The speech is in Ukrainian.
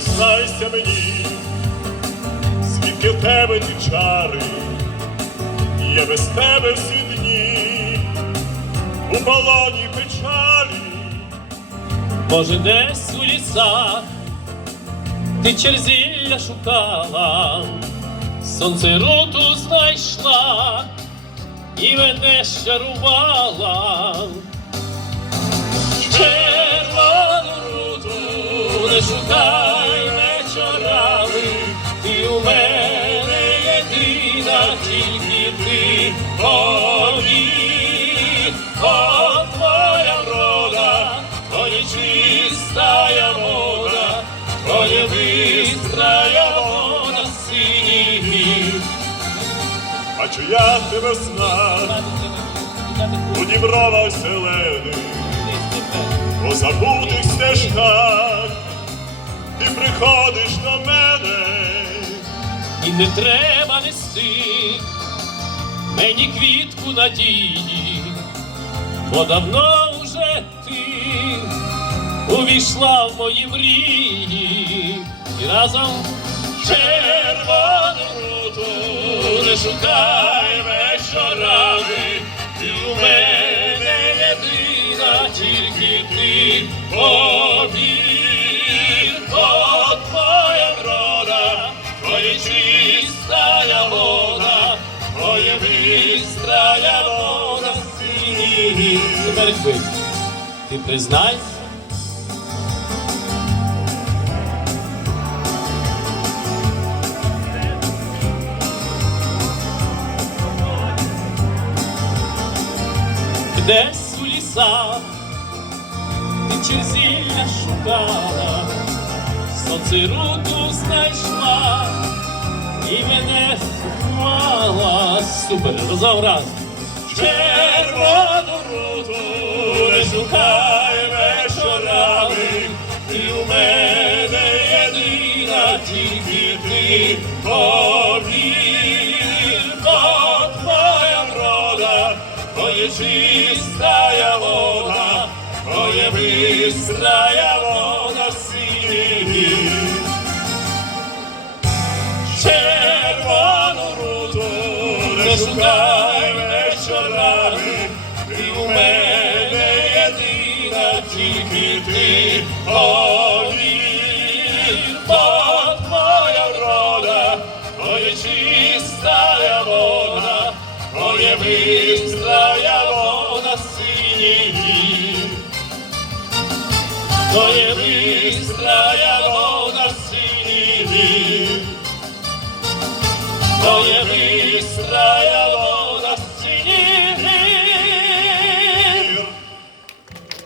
здається мені, звідки в тебе ті чари, я без тебе всі дні, у полоні печалі. Може, десь у лісах ти черзілля шукала, сонце руту знайшла і мене щарувала. Червону руту не шукай ти у мене єдина, тільки ти. Повір, о, твоя врода, то не чистая вода, то не быстрая вода синіх гір. Бачу я тебе в снах, у діброва вселених, по забутих стежках, ти приходиш до мене, Не треба нести мені квітку надії, бо давно вже ти увійшла в мої мрії і разом червону руту не шукай вечорами, бистрая вода синіх. Тепер ви, ти признайся, десь у лісах ти черзілля шукала, сонце руту знайшла і мене мала. Супер, розограв. Червону руту не шукай вечорами, ти у мене єдина, тільки ти повір, от моя врода, твоя чистая вода, твоя быстрая вода синіх. Червону не шукай вечорами, ти у мене єдина, тільки ти от моя врода, твоя чистая вода, твоя бистрая вода синіх. Твоя бистрая вода Israel.